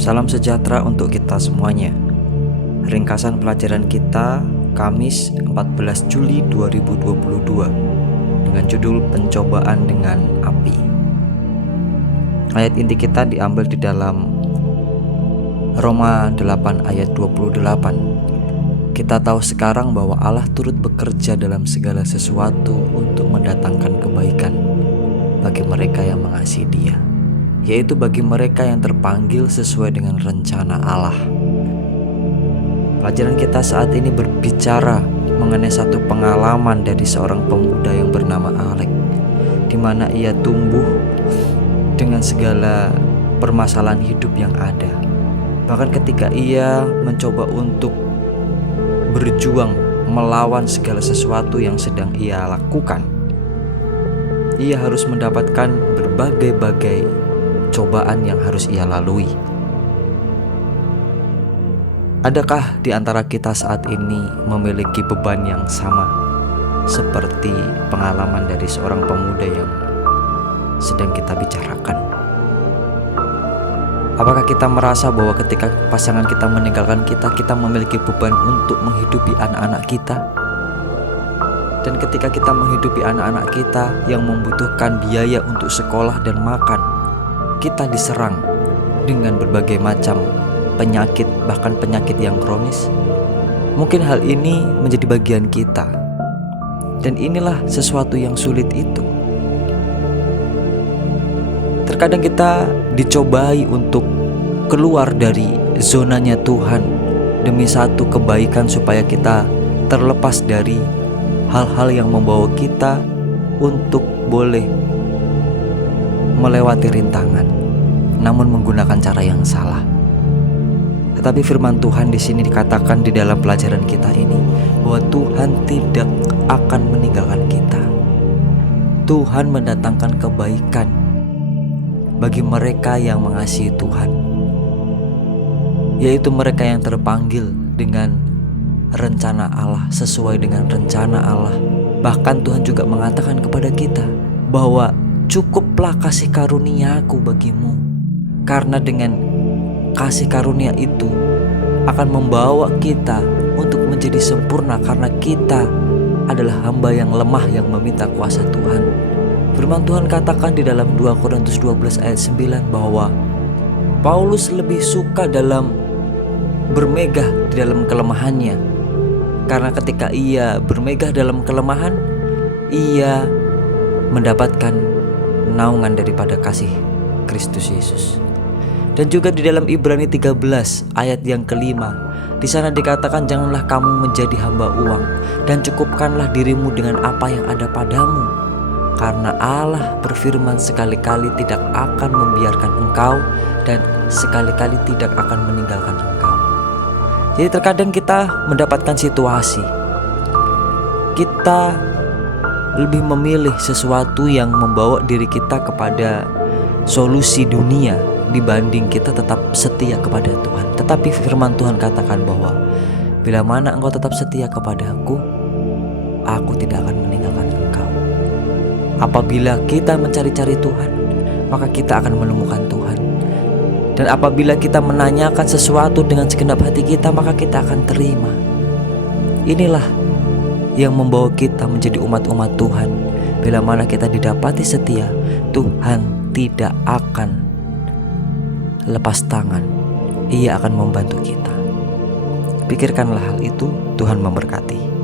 Salam sejahtera untuk kita semuanya. Ringkasan pelajaran kita Kamis 14 Juli 2022 dengan judul Pencobaan dengan Api. Ayat inti kita diambil di dalam Roma 8 ayat 28. Kita tahu sekarang bahwa Allah turut bekerja dalam segala sesuatu untuk mendatangkan kebaikan bagi mereka yang mengasihi Dia, yaitu bagi mereka yang terpanggil sesuai dengan rencana Allah. Pelajaran kita saat ini berbicara mengenai satu pengalaman dari seorang pemuda yang bernama Alek, di mana ia tumbuh dengan segala permasalahan hidup yang ada. Bahkan ketika ia mencoba untuk berjuang melawan segala sesuatu yang sedang ia lakukan, ia harus mendapatkan berbagai-bagai cobaan yang harus ia lalui. Adakah di antara kita saat ini memiliki beban yang sama seperti pengalaman dari seorang pemuda yang sedang kita bicarakan? Apakah kita merasa bahwa ketika pasangan kita meninggalkan kita, kita memiliki beban untuk menghidupi anak-anak kita? Dan ketika kita menghidupi anak-anak kita yang membutuhkan biaya untuk sekolah dan makan, kita diserang dengan berbagai macam penyakit, bahkan penyakit yang kronis. Mungkin hal ini menjadi bagian kita, dan inilah sesuatu yang sulit itu. Terkadang kita dicobai untuk keluar dari zonanya Tuhan demi satu kebaikan, supaya kita terlepas dari hal-hal yang membawa kita untuk boleh melewati rintangan, namun menggunakan cara yang salah. Tetapi firman Tuhan di sini dikatakan di dalam pelajaran kita ini bahwa Tuhan tidak akan meninggalkan kita. Tuhan mendatangkan kebaikan bagi mereka yang mengasihi Tuhan, yaitu mereka yang terpanggil dengan rencana Allah, sesuai dengan rencana Allah. Bahkan Tuhan juga mengatakan kepada kita bahwa cukuplah kasih karunia-Ku bagimu, karena dengan kasih karunia itu akan membawa kita untuk menjadi sempurna, karena kita adalah hamba yang lemah yang meminta kuasa Tuhan. Firman Tuhan katakan di dalam 2 Korintus 12 ayat 9 bahwa Paulus lebih suka dalam bermegah di dalam kelemahannya, karena ketika ia bermegah dalam kelemahan, ia mendapatkan naungan daripada kasih Kristus Yesus. Dan juga di dalam Ibrani 13 ayat yang kelima, di sana dikatakan, janganlah kamu menjadi hamba uang, dan cukupkanlah dirimu dengan apa yang ada padamu, karena Allah berfirman, sekali-kali tidak akan membiarkan engkau, dan sekali-kali tidak akan meninggalkan engkau. Jadi terkadang kita mendapatkan situasi, kita lebih memilih sesuatu yang membawa diri kita kepada solusi dunia dibanding kita tetap setia kepada Tuhan. Tetapi firman Tuhan katakan bahwa bila mana engkau tetap setia kepada-Ku, Aku tidak akan meninggalkan engkau. Apabila kita mencari-cari Tuhan, maka kita akan menemukan Tuhan. Dan apabila kita menanyakan sesuatu dengan segenap hati kita, maka kita akan terima. Inilah yang membawa kita menjadi umat-umat Tuhan. Bila mana kita didapati setia, Tuhan tidak akan lepas tangan. Ia akan membantu kita. Pikirkanlah hal itu. Tuhan memberkati.